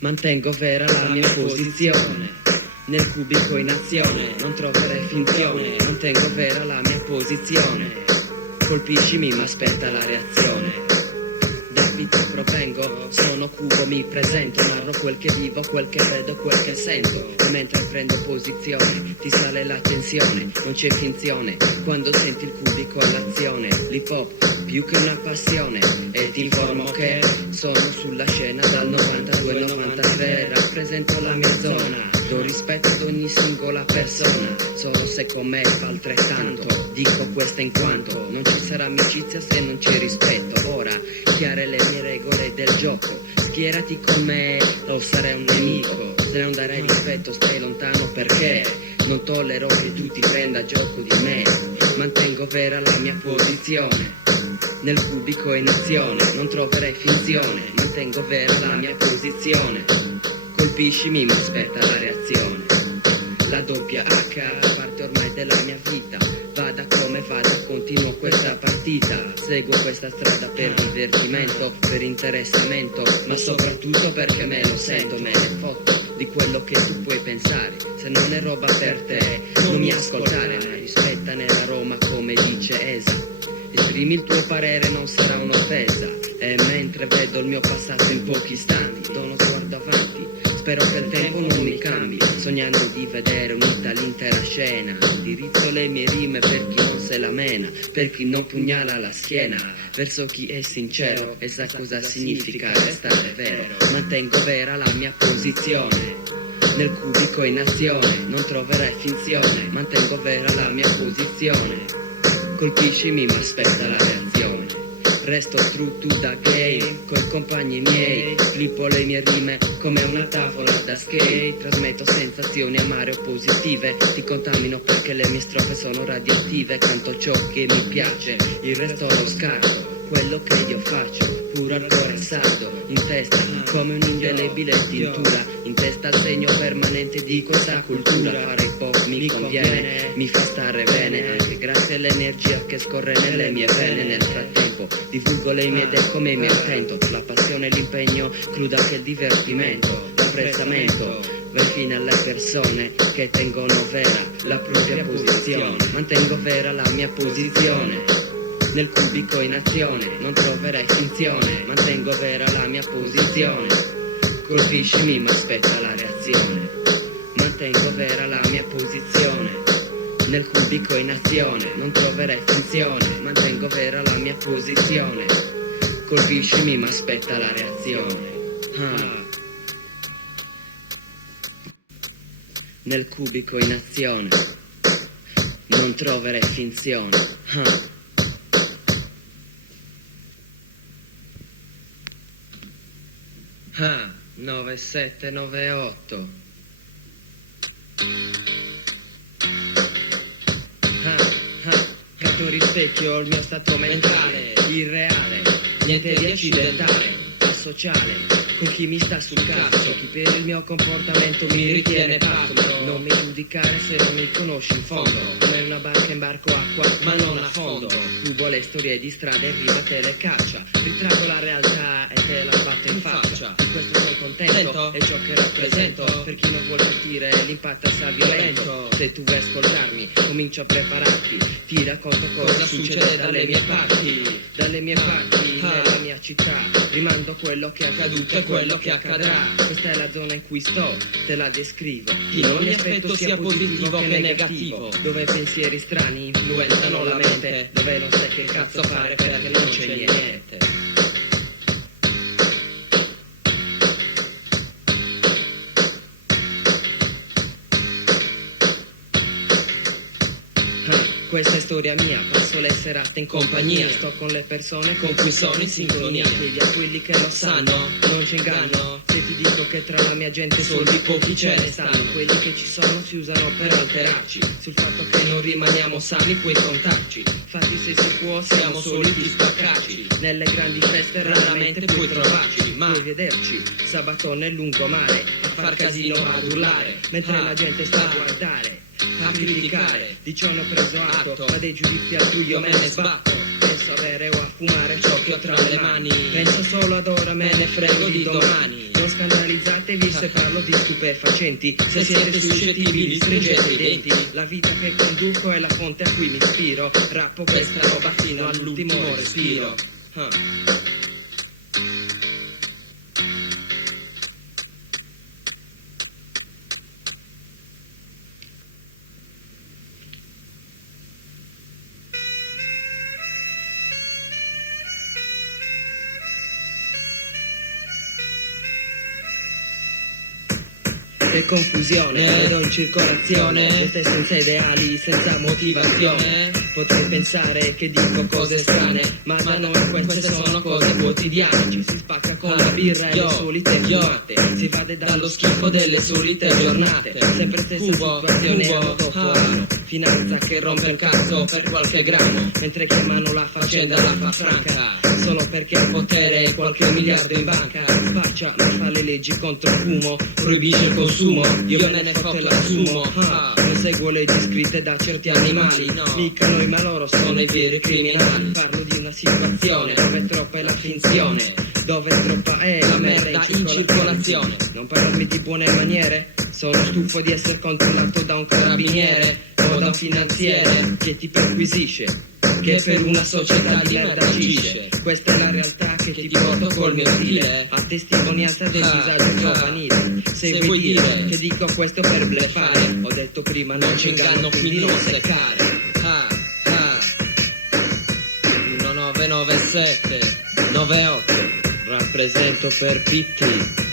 Mantengo vera la mia posizione nel cubico in azione, non troverai finzione. Mantengo vera la mia posizione. Colpiscimi ma aspetta la reazione. Da Vito provengo, sono cubo, mi presento, narro quel che vivo, quel che vedo, quel che sento. E mentre prendo posizione, ti sale la tensione, non c'è finzione. Quando senti il cubico all'azione, l'hip hop più che una passione. E ti informo che sono sulla scena dal 92-93, rappresento la mia zona. Do rispetto ad ogni singola persona, solo se con me fa altrettanto. Dico questo in quanto non ci sarà amicizia se non c'è rispetto. Ora, chiare le mie regole del gioco, schierati con me o sarei un nemico. Se non darai rispetto stai lontano perché non tollero che tu ti prenda gioco di me. Mantengo vera la mia posizione nel cubico in azione, non troverai finzione. Mantengo vera la mia posizione. Colpiscimi ma aspetta la reazione. La doppia H parte ormai della mia vita. Vada come vada, continuo questa partita. Seguo questa strada per divertimento, per interessamento, ma soprattutto perché me lo sento. Me ne fotto di quello che tu puoi pensare. Se non è roba per te, non mi ascoltare. Ma rispetta nella Roma come dice Esa. Esprimi il tuo parere, non sarà un'offesa. E mentre vedo il mio passato in pochi istanti, do uno sguardo avanti, spero che il tempo non mi cambi, sognando di vedere unita l'intera scena. Indirizzo le mie rime per chi non se la mena, per chi non pugnala la schiena, verso chi è sincero e sa cosa significa restare vero. Mantengo vera la mia posizione nel cubico in azione, non troverai finzione. Mantengo vera la mia posizione. Colpiscimi ma aspetta la reazione. Resto true to the game, coi compagni miei, flippo le mie rime come una tavola da skate. Trasmetto sensazioni amare o positive, ti contamino perché le mie strofe sono radioattive. Canto ciò che mi piace, il resto lo scarto. Quello che io faccio, puro al cuore saldo, in testa come un'indelebile tintura, in testa il segno permanente di questa cultura. Fare hip hop mi conviene, mi fa stare bene, anche grazie all'energia che scorre nelle mie vene. Nel frattempo divulgo le mie idee come mi intento, la passione, l'impegno, cruda che il divertimento, l'apprezzamento va infine alle persone che tengono vera la propria posizione. Mantengo vera la mia posizione nel cubico in azione, non troverai finzione. Mantengo vera la mia posizione. Colpiscimi ma aspetta la reazione. Mantengo vera la mia posizione nel cubico in azione, non troverai finzione. Mantengo vera la mia posizione. Colpiscimi ma aspetta la reazione. Nel cubico in azione, non troverai finzione. 9798. Catto rispecchio il mio stato mentale, irreale, niente di accidentale, asociale, con chi mi sta sul cazzo, chi per il mio comportamento mi ritiene pazzo. Non mi giudicare se non mi conosci in fondo, come una barca in barco acqua ma non a fondo. Cubo le storie di strada e rima te le caccia, ritraggo la realtà e te la sbatto in faccia. Di questo sono contento, è ciò che rappresento, per chi non vuol sentire l'impatto sa violento. Se tu vuoi ascoltarmi, comincio a prepararti, ti racconto cosa succede dalle mie parti. Dalle mie parti, nella mia città, rimando quello che è accaduto e quello che accadrà. Questa è la zona in cui sto, te la descrivo, in ogni aspetto sia positivo che negativo, dove pensieri strani influenzano la mente, dove non sai che cazzo fare perché non c'è niente. Questa è storia mia, passo le serate in compagnia, sto con le persone con cui sono in sintonia. Chiedi a quelli che lo sanno, non ci inganno, se ti dico che tra la mia gente soldi pochi ce ne stanno. Quelli che ci sono si usano per alterarci, sul fatto che non rimaniamo sani puoi contarci. Infatti se si può siamo soliti spaccarci, nelle grandi feste raramente puoi trovarci, ma puoi vederci sabato nel lungomare a far casino, ad urlare, mentre la gente sta a guardare, a criticare. Di ciò ne ho preso atto, ma dei giudizi altrui io me ne sbatto. Penso a bere o a fumare ciò che ho tra le mani, penso solo ad ora, me ne frego di domani. Non Non scandalizzatevi se parlo di stupefacenti. Se siete suscettibili stringete i denti. La vita che conduco è la fonte a cui mi ispiro. Rappo questa roba fino all'ultimo respiro. Che confusione, vedo in circolazione le teste senza ideali, senza motivazione. Potrei pensare che dico cose strane, ma da noi queste sono cose quotidiane. Ci si spacca con la birra e le solite fumate, si vade dallo schifo delle solite giornate. Sempre stessa situazione anno dopo anno, finanza che rompe il cazzo per qualche grano, mentre chiamano la faccenda la fa franca, solo perché ha potere e qualche miliardo in banca. Spaccia ma fa le leggi contro il fumo, proibisce il consumo, io me ne fotto e l'assumo. Non seguo leggi scritte da certi animali, mica noi ma loro sono i veri criminali. Parlo di una situazione dove troppa è la finzione, dove troppa è la merda in circolazione. Non parlarmi di buone maniere, sono stufo di essere controllato da un carabiniere o da un finanziere che ti perquisisce, che per una società di merda agisce. Questa è la realtà che ti porto col mio stile, a testimonianza del disagio giovanile. Se vuoi dire che dico questo per bleffare, ho detto prima non ci inganno quindi non seccare. 1997 98 rappresento per PT.